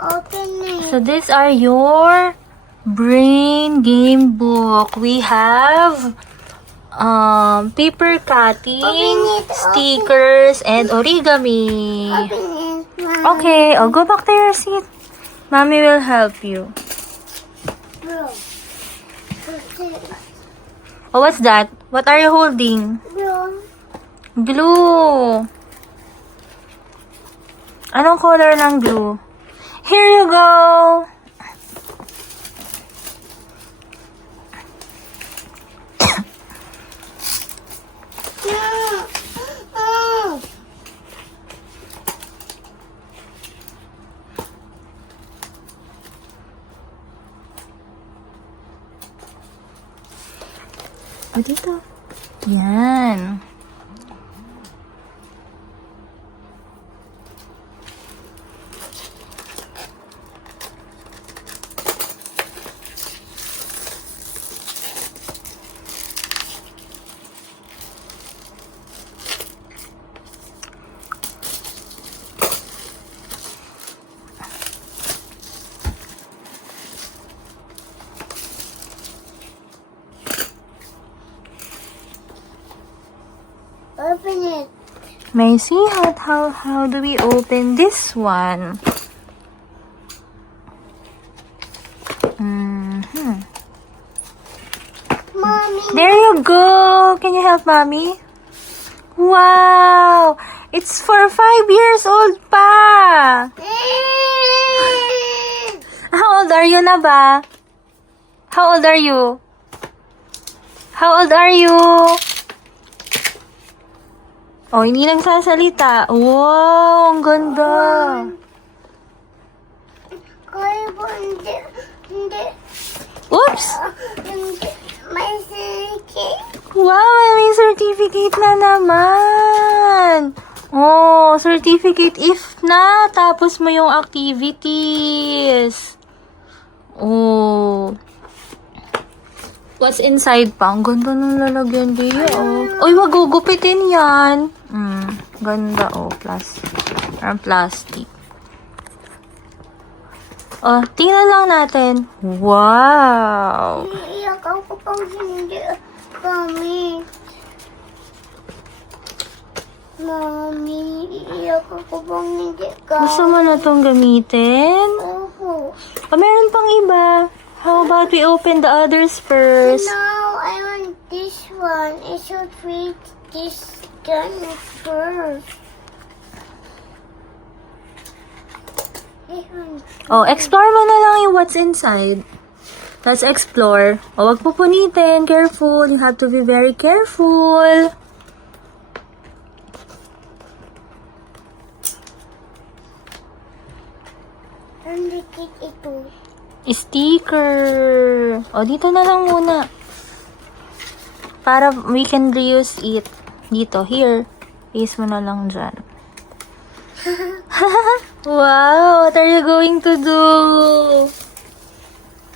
Open it. So these are your brain game book. We have paper cutting, Open it, stickers, and origami. Open it, Mom. Okay, I'll go back to your seat. Mommy will help you. Bro. What's it? Oh, what's that? What are you holding? Bro. Glue. Anong color ng glue? Here you go. O, dito. Yan. Open it. May I see how do we open this one? Mommy. There you go. Can you help mommy? Wow! It's for 5 years old pa. How old are you na ba? How old are you? How old are you? Oh, hindi nagsasalita. Wow, ang ganda. Kaya po, hindi. Oops! Hindi. May certificate. Wow, may certificate na naman. Oh, certificate if na. Tapos mo yung activities. Oh. What's inside pa? Ang ganda ng lalagyan dito, oh. Uy, wag gugupitin yan. Ganda, oh. Plastic. Oh, tingnan lang natin. Wow! Iiyak ako pang hindi kami. Mommy, iiyak ako pang hindi kami. Gusto mo na itong gamitin? Opo. Oh, meron pang iba. How about we open the others first? No, I want this one. I should read this gun first. I want Oh, explore mo na lang yung what's inside. Let's explore. Oh, wag pupunitin. Careful. You have to be very careful. dikit ito. Sticker. O, dito na lang muna. Para we can reuse it. Dito, here. Paste mo na lang dyan. Wow! What are you going to do?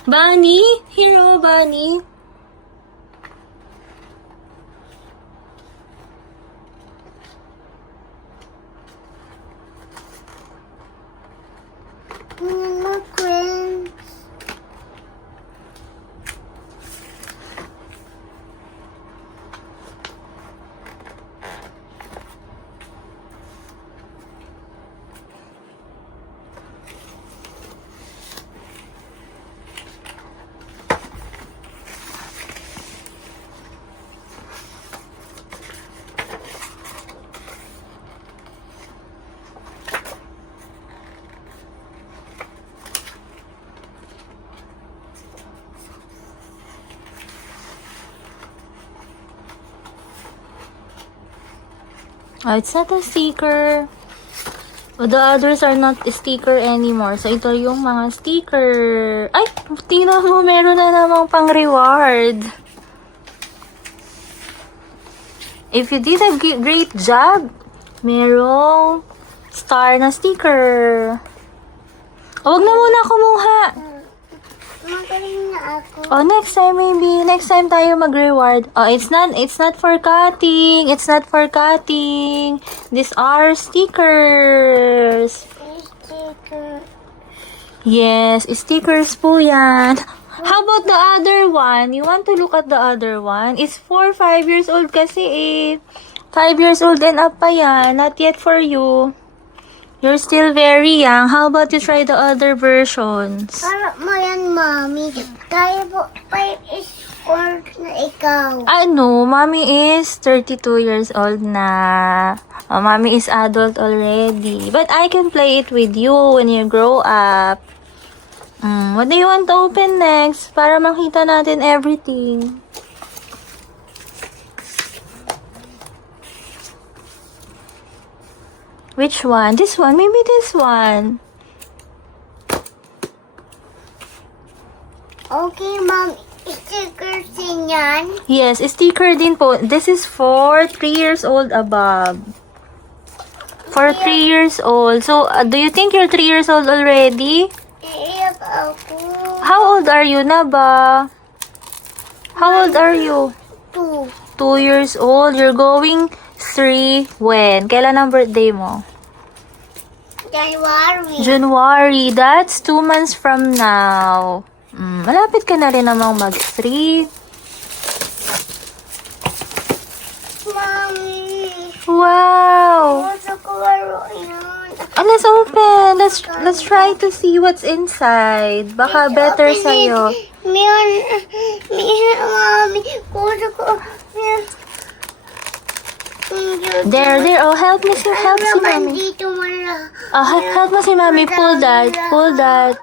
Bunny? Here, oh, Bunny. Look, friends. Oh, it's not a sticker. Oh, the others are not a sticker anymore. So, ito yung mga sticker. Ay! Tingnan mo, meron na namang pang-reward. If you did a great job, merong star na sticker. Oh, wag na muna kumuha. Magaling na ako. Oh, next time maybe. Next time tayo mag-reward. Oh, it's not for cutting. It's not for cutting. These are stickers. Sticker. Yes, stickers po yan. How about the other one? You want to look at the other one? It's for 5 years old kasi eh. 5 years old and up pa yan. Not yet for you. You're still very young. How about you try the other versions? Harap mo yan, Mommy. Kaya po, 5 is old na ikaw. Ano, mommy is 32 years old na. Mommy is adult already. But I can play it with you when you grow up. What do you want to open next? Para makita natin everything. Which one? This one? Maybe this one. Okay, Mom. Stickers din yan. Yes, sticker din po. This is for 3 years old above. For 3 years old. So, do you think you're 3 years old already? Iiyak ako. How old are you na ba? How old are you? 2. 2 years old. You're going 3 when? Kailan ang birthday mo? January. January. That's 2 months from now. Malapit ka na rin namang mag-3. Mommy. Wow! Gusto ko laro yan. Let's open. Let's try to see what's inside. Baka better sa'yo. Mommy. Gusto ko. There. Oh, help me si mommy. Dito mala. Help mo si mommy. Pull that.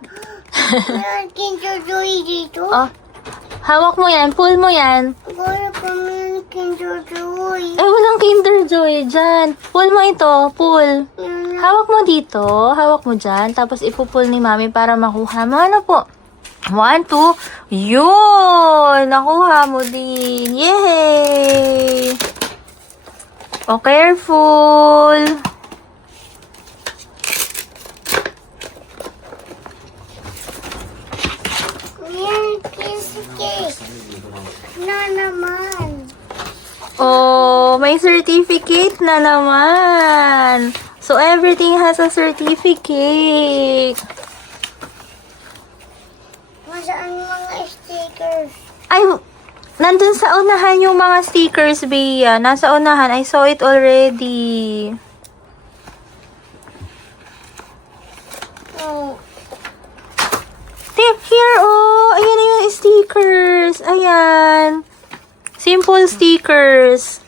Meron Kinder Joy dito. Hawak mo yan. Pull mo yan. Gusto ko meron Kinder Joy. Walang Kinder Joy dyan. Pull mo ito. Pull. Hawak mo dito. Hawak mo dyan. Tapos ipupull ni mami para makuha mo. Ano po? 1, 2. Yun! Nakuha mo din. Yay! Oh, careful. Meron cake. Na naman. Oh, may certificate na naman. So, everything has a certificate. Masaan mga stickers? Ay, nandun sa unahan yung mga stickers, Bea. Nasa unahan. I saw it already. Oh. Here, oh. Ayan na yung stickers. Ayan. Simple stickers.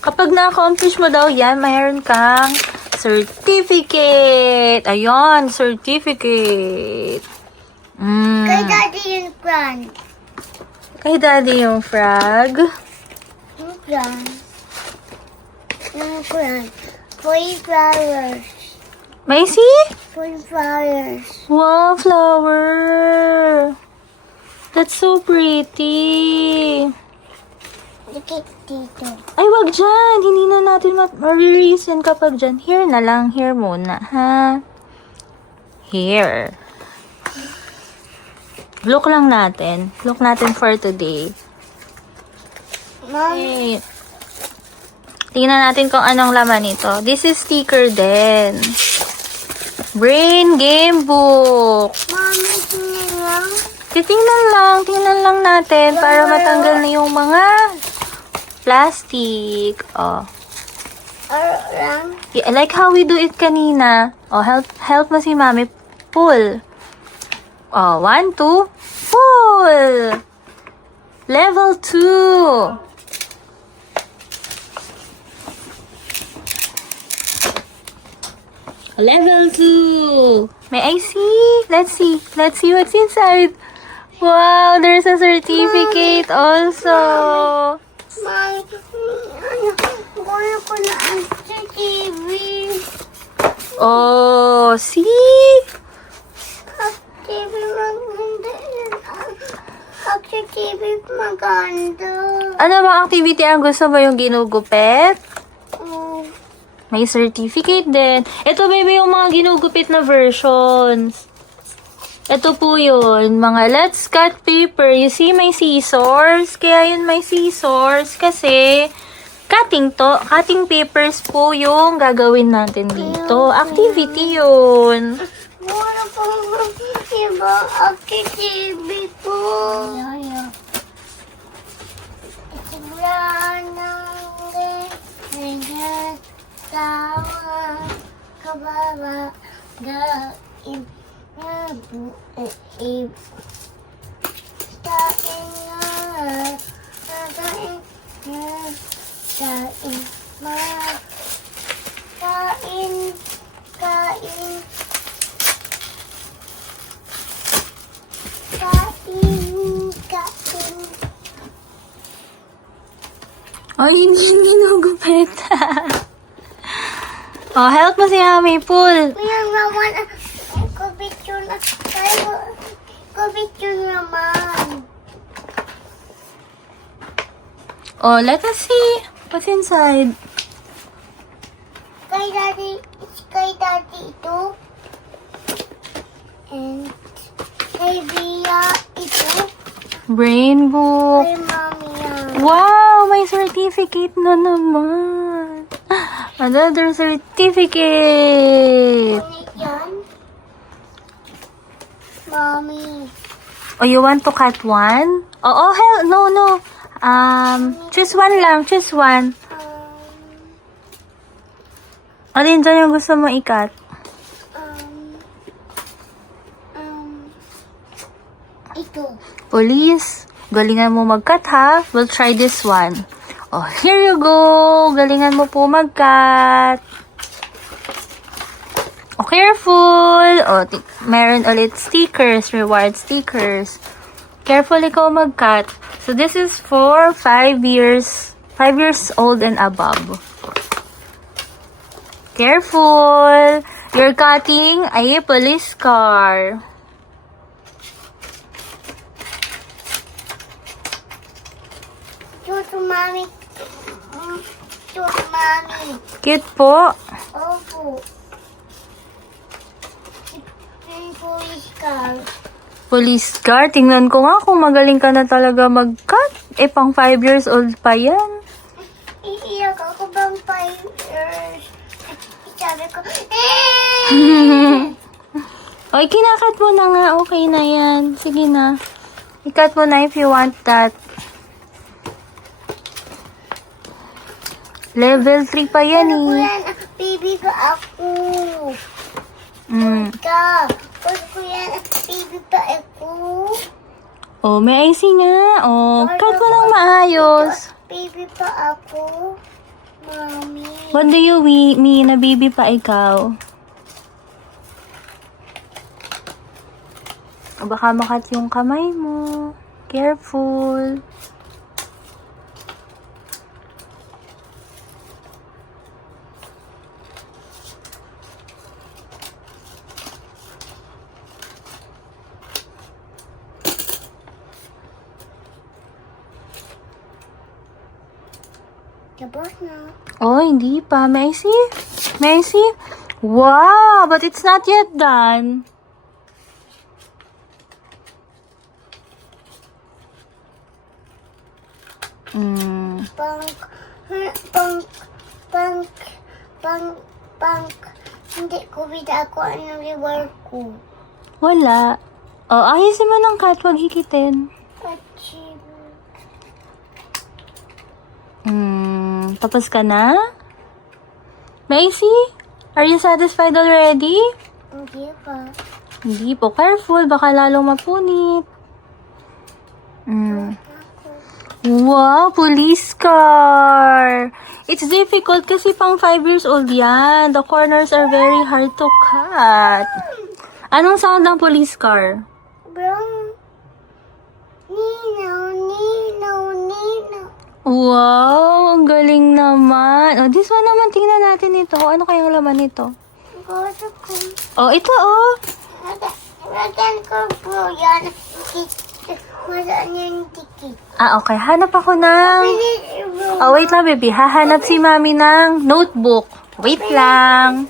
Kapag na-accomplish mo daw yan, mayroon kang certificate. Ayan, certificate. Kay Daddy yung front. Kay Daddy yung frog. Yung front. Yung front. 4 flowers. May see? 4 flowers. Wow, flower. That's so pretty. Dikit dito. Ay, wag dyan. Hindi na natin ma-release yan kapag dyan. Here na lang. Here muna, ha? Here. Look lang natin. Look natin for today. Mom, Okay. Tingnan natin kung anong laman nito. This is sticker din. Brain Game Book. Mommy, tingnan lang. Tingnan lang natin para matanggal na yung mga plastic. Oh. Lang. Yeah, like how we do it kanina. Oh, help mo si Mami. Pull. Oh, 1, 2. Pull. Level 2. Level 2. May I see? Let's see. Let's see what's inside. Wow, there's a certificate also. Mommy, gusto ko na ang TV. Oh, see? TV maganda yan. TV maganda. Ano bang activity ang gusto mo, yung ginugupit? Oh. May certificate din. Ito, baby, yung mga ginugupit na versions. Ito po yun. Mga let's cut paper. You see, may scissors. Kaya yun may scissors. Kasi, Cutting papers po yung gagawin natin dito. Activity yun. Wala pong ibang activity po. Sigla ng ganyan tawa kababa gaib na buib. Tain na kain ma kain kain kain. Ay, hindi ginugupit. Oh, help mo si Mami, pull. Kuya naman, kubit yun. Kubit yun naman. Oh, let us see. What's inside? Kay daddy ito. And kay Bia ito. Brain book. Kay Mami yan. Wow, may certificate na naman. Another certificate. Ulit yan. Mami. Oh, you want to cut one? Oh, hell, no. Choose one lang, choose one. Alin dyan yung gusto mo i-cut? Ito. Police, galingan mo mag-cut ha. We'll try this one. Oh, here you go. Galingan mo po mag-cut. Oh, careful. Oh, meron ulit stickers, reward stickers. Careful ikaw mag-cut. So, this is for 5 years old and above. Careful. You're cutting a police car. Chuchu Mami. Chuchu Mami. Cute po. Opo. Yung police car. Police car. Tingnan ko nga kung magaling ka na talaga mag-cut. Pang 5 years old pa yan. Iiyak ako bang 5 years? Sabi ko, Oy, kinakat mo na nga. Okay na yan. Sige na. I-cut mo na if you want that. Level 3 pa yan ano ko eh. yan? Baby pa ako. Mm. Ka. Ano ko yan? Baby pa ako. Oh, may IC nga. Oh, cut mo lang maayos. Baby pa ako. Mommy. What do you mean na baby pa ikaw? O baka makat yung kamay mo. Careful. Tapos na. Oh, hindi pa. May I see? May I see? Wow! But it's not yet done. Punk. Hindi ko bida ako anong reward ko. Wala. Oh, ayusin mo ng cut. Huwag hikitin. Achieve. Tapos ka na? Macy? Are you satisfied already? Hindi pa. Hindi po. Careful. Baka lalong mapunit. Wow, police car. It's difficult kasi pang 5 years old yan. The corners are very hard to cut. Anong sound ng police car? Brown. Nino. Wow, ang galing naman. Oh, this one naman, tingnan natin ito. Ano kayang laman nito? Gusto ko. Oh, ito oh. Lagyan ko po yan. Masaan yung ticket? Ah, okay. Hanap ako ng... Oh, wait lang, baby. Hahanap si Mami ng notebook. Wait lang.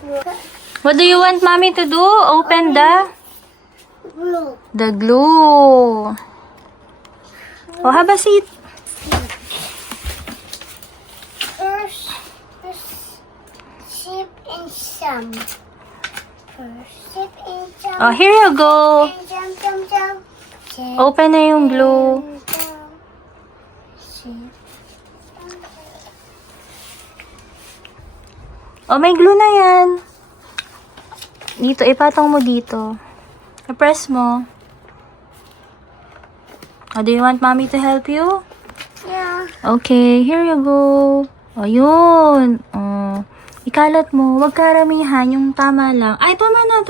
What do you want Mami to do? Open Blue. the glue. Oh, have a seat. some. First, sip and some. Oh, here you go. And some. Sip Open na yung glue. and some. Sip. Oh, may glue na yan. Dito, ipatong mo dito. I-press mo. Oh, do you want mommy to help you? Yeah. Okay, here you go. O, yun. O, ikalat mo. Huwag karamihan. Yung tama lang. Ay, tama na.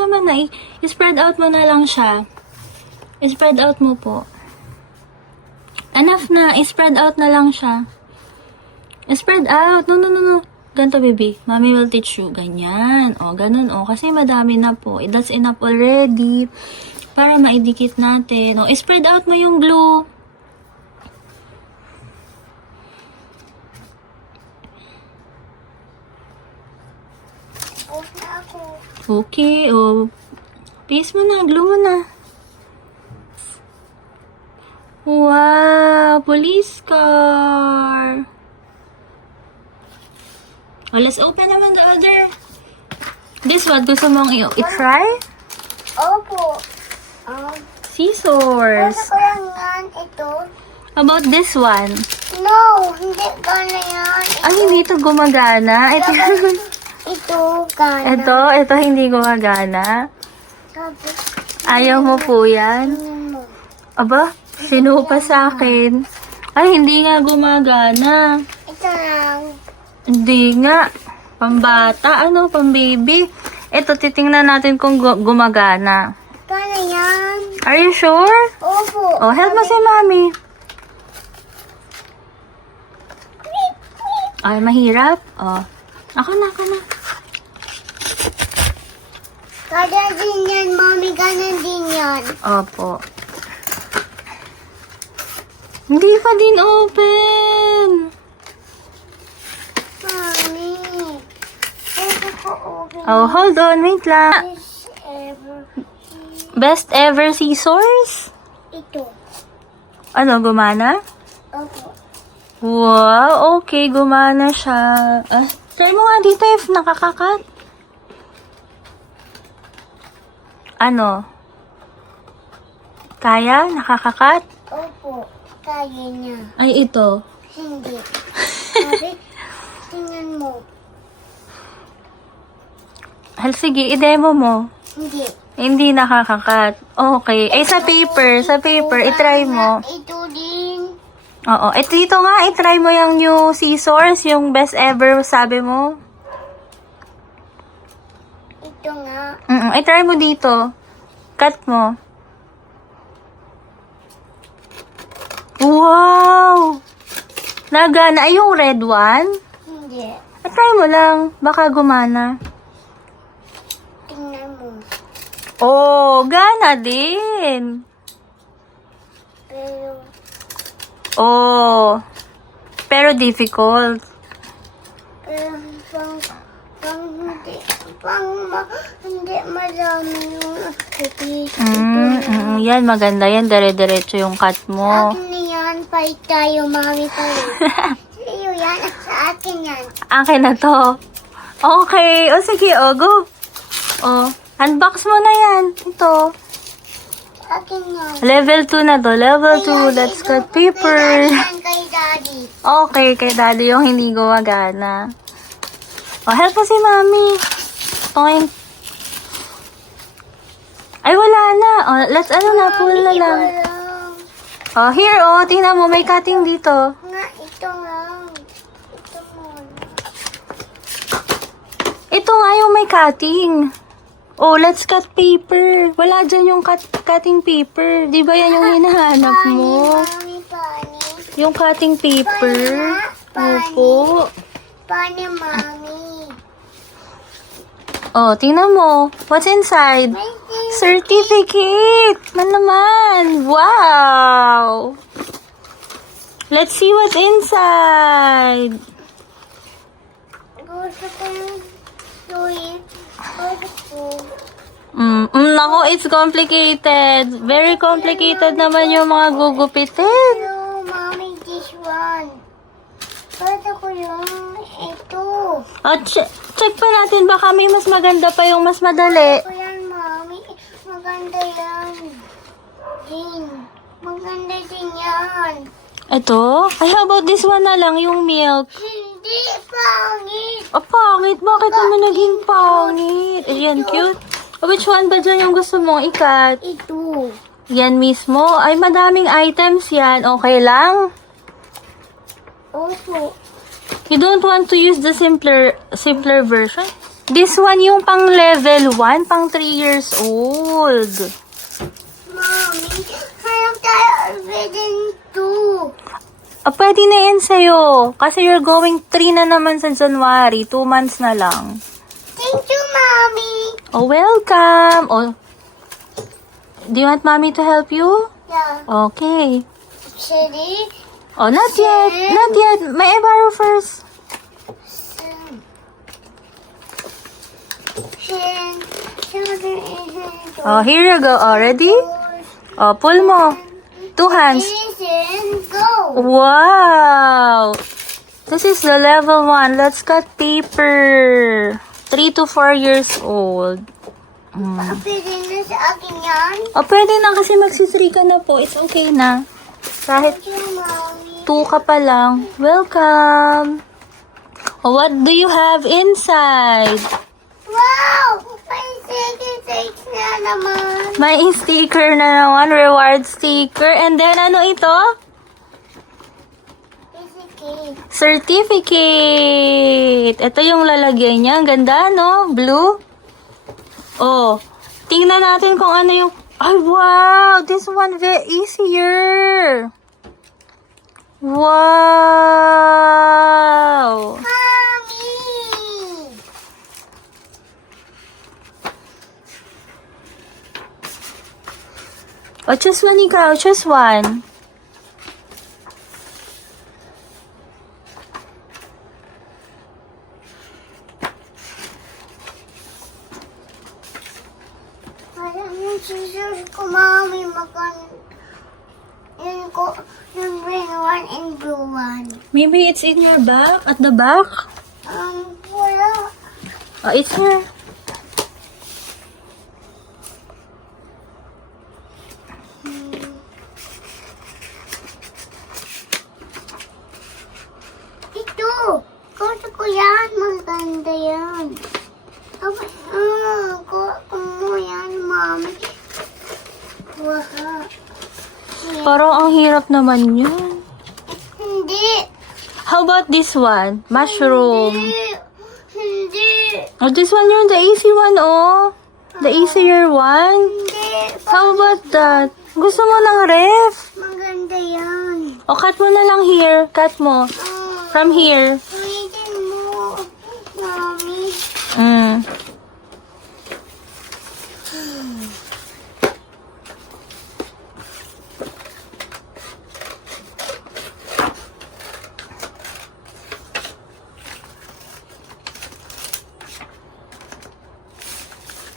I-spread out mo na lang siya. I-spread out mo po. Enough na. I-spread out na lang siya. I-spread out. No. Ganto, baby. Mommy will teach you. Ganyan. O, ganun. O, kasi madami na po. That's enough already. Para maidikit natin. O, i-spread out mo yung glue. Off na ako. Okay, o. Paste mo na, glue mo na. Wow, police car. Oh, let's open naman the other. This one, gusto mong i-try? Opo. Scissors. Gusto ko lang yan. Ito. How about this one? No, hindi gana yan. Ay, hindi ito gumagana. Ito, Ito, gana. ito hindi gumagana. Sabi, Ayaw mo po yan? mo. Aba, sinupa sa akin. Ay, hindi nga gumagana. Ito lang. Hindi nga. Pambata, pambaby. Ito, titingnan natin kung gumagana. Gana yan. Are you sure? Opo. Oh, help mo si Mami. Ay, mahirap. Oh. Ako na. Gana din yan, Mami. Gana din yan. Opo. Hindi pa din open. Mami. Ito ko open. Oh, hold on. Wait lang. This ever. Best ever scissors? Ito. Ano, gumana? Opo. Wow, okay. Gumana siya. Try mo nga dito if nakakakat. Ano? Kaya? Nakakakat? Opo. Kaya niya. Ay, ito. Hindi. Sabi, tingnan mo. Sige, i-demo mo. Hindi. Hindi nakakakat. Okay. Ay, sa paper. I-try mo. Ito din. Oo. Dito nga, i-try mo yung new scissors, yung best ever, sabi mo. Ito nga. I-try mo dito. Cut mo. Wow! Nagana. Ay, yung red one? Hindi. I-try mo lang. Baka gumana. Tingnan mo. Oh, gana din. Pero, Oh. Pero difficult. pero hindi marami yung activity. Yan, maganda yan. Dire-diretso yung cut mo. Akin na yan. Fight tayo, Mami pa rin. Sa'yo yan. At sa akin yan. Akin na to. Okay. O, sige. O, go. O, unbox mo na yan. Ito. Akin yan. Level 2 na to. Level 2. Let's cut paper. Kay Daddy. Okay, kay daddy yung hindi gumagana. O, help mo si Mami. Point. Ay, wala na. O, let's pull na lang. O, here, tingnan mo, may cutting dito. Nga, ito lang. Ito mo. Ito nga yung may cutting. Oh, let's cut paper. Wala dyan yung cutting paper. Di ba yan yung hinahanap mo? Mami, pani. Yung cutting paper. Pani. Opo. Pani, Mami. Oh, tingnan mo. What's inside? May Certificate! Man naman! Wow! Let's see what's inside. gusto ko yung sweet. Gusto ko. Nako, it's complicated. Very complicated naman yung mga gugupitin. Hello, Mommy, this one. Gusto ko yung ito. Check pa natin. Baka may mas maganda pa yung mas madali. Ito yan, Mami. Maganda yan. Din. Maganda din yan. Ito? Ay, how about this one na lang, yung milk? Hindi, pangit. Pangit? Bakit naman naging pangit? Ayan, cute. Which one ba dyan yung gusto mong ikat? Ito. Yan mismo. Ay, madaming items yan. Okay lang? Opo. You don't want to use the simpler version? This one yung pang level 1, pang 3 years old. Mami, hanap tayo within 2. Pwede na yan sa'yo. Kasi you're going 3 na naman sa January. 2 months na lang. Thank you, Mami. Oh, welcome. Oh, do you want mommy to help you? Yeah. Okay. City. Oh, not yet. Not yet. May I borrow first? Oh, here you go. Oh, ready? Oh, pull mo. 2 hands. Go. Wow! This is the level 1. Let's cut paper. 3 to 4 years old. Pwede na sa akin yan. Oh, pwede na kasi magsi-3 ka na po. It's okay na. Kahit Thank you, Mami. 2 ka pa lang. Welcome! Oh, what do you have inside? Wow! May second na naman. May sticker na naman. Reward sticker. And then, ano ito? Biscuit. Certificate. Ito yung lalagay niya. Ang ganda, no? Blue. Oh, tingnan natin kung ano yung... Ay, wow! This one very easier. Wow! Mami! Oh, choose one ikaw. Choose one. Alam mo, susunod ko, Mami, yung green one and blue one. Maybe it's in your back? At the back? Wala. Oh, it's here. Ito! Gusto ko yan. Maganda yan. Gusto mo yan, Mami. Wow. Parang ang hirap naman yun. Hindi. How about this one? Mushroom. Hindi. Oh, this one yung the easy one, oh. The easier one. Hindi. How about that? Gusto mo ng ref? Maganda yan. O, cut mo na lang here. Cut mo. From here. Pwede mo, Mami. Mm.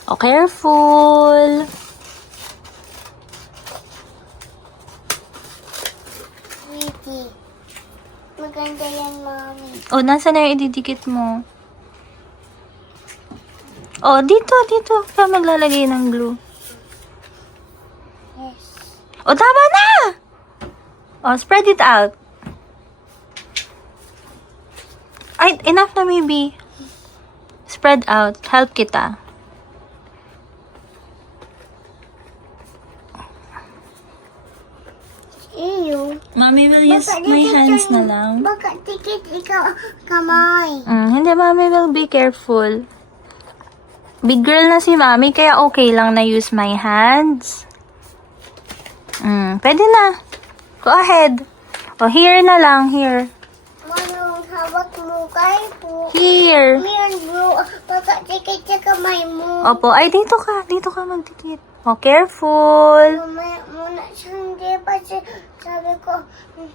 Oh, careful. Sweetie. Maganda yan, Mami. Oh, nasa na yung ididikit mo? Oh, dito. Kaya maglalagay ng glue. Yes. Oh, tama na! Oh, spread it out. Ay, enough na maybe. Spread out. Help kita. Iyo. Mommy will use my hands na lang. Baka tikit ikaw kamay. Hindi, Mommy will be careful. Big girl na si Mommy, kaya okay lang na use my hands. Pwede na. Go ahead. Oh, here na lang, here. Manong hawak mo kay po. Here. Meron bro. Baka tikit sa kamay mo. Opo, ay dito ka magdikit. Oh, careful. Mamaya muna hindi pa sabi ko,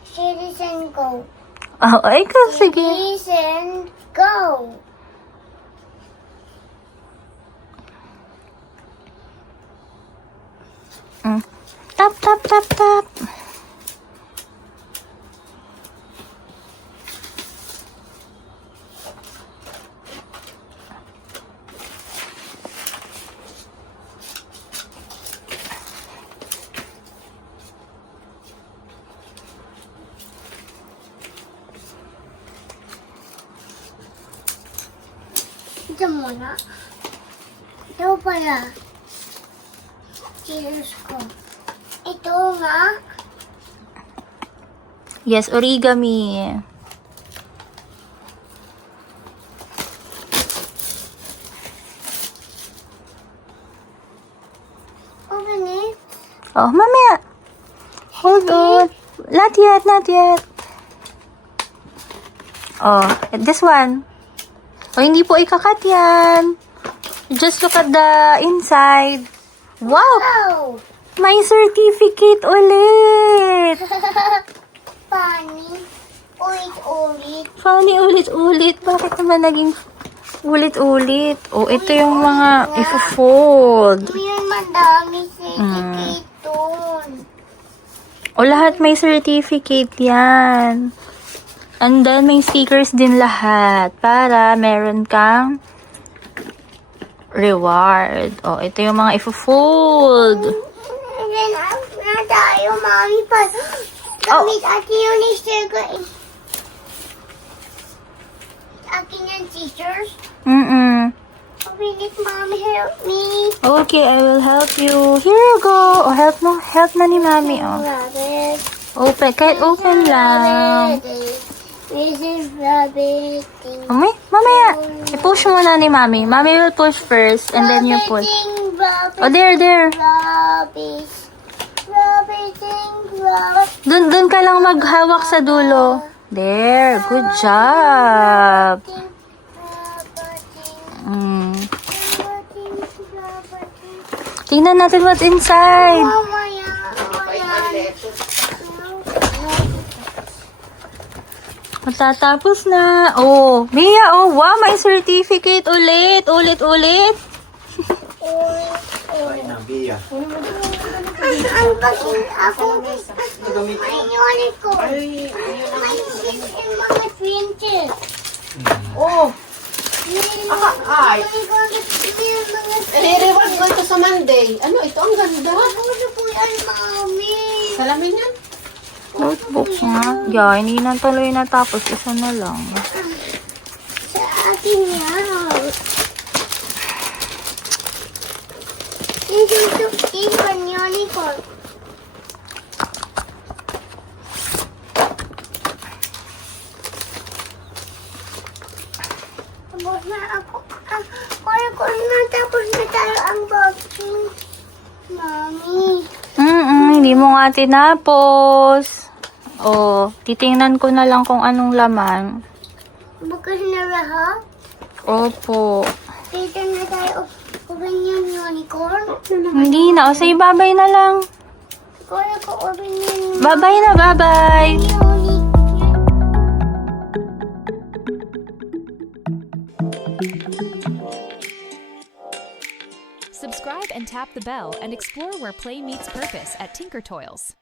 series and go. Oh, ay ka, sige. Series and go. Tap. Ito muna. Ito pala. Cheers ko. Ito nga. Yes, origami. Open it. Oh, mamaya. Hold on. Not yet, not yet. Oh, this one. Oh, hindi po ikakat yan. Just look at the inside. Wow! Oh! May certificate ulit! Funny. Ulit-ulit. Funny ulit-ulit. Bakit naman naging ulit-ulit? Oh, ito yung mga ifo-fold. Mayroon madami certificate doon. O, lahat may certificate yan. And then, may stickers din lahat. Para meron kang reward. O, ito yung mga ifo-fold. And then, na tayo, Mami, pa. Gamit akin yung sister ko. Akin yung teachers. Mm-mm. Open it, Mommy, help me. Okay, I will help you. Here you go. O, help na ni Mami. O. Rabbit. Open, kahit open lang. This is rabbit. O, mamaya. I-push muna ni Mami. Mami will push first, and then you push. Rabbit. O, there. Rabbit. Rabbit. Dun ka lang maghawak sa dulo. There. Good job. Mm. Tingnan natin what's inside. Matatapos na. Oh, Mia, oh, wow, may certificate ulit. Ulit. Ay, Nabia. Ang baging ako. May unit ko. May shit and mga printed. Oh, ay. I-reward mo ito sa Monday. Ano, ito ang ganda. Ano po yan, Mami? Salamin yan. Notebook nga. Yeah, hindi na tuloy natapos. Isa na lang. Sa akin yan. This one, unicorn. Tapos na ako. Kaya na tapos na tayo ang boxing. Mami. Hindi mo nga tinapos. Oh, titingnan ko na lang kung anong laman. Bukas na lahat. Opo. Dito na tayo. Open yung unicorn. Hindi na. O, say bye-bye na lang. Kaya ko open yung Bye-bye na, bye-bye. unicorn. Subscribe and tap the bell and explore where play meets purpose at Tinker Toys.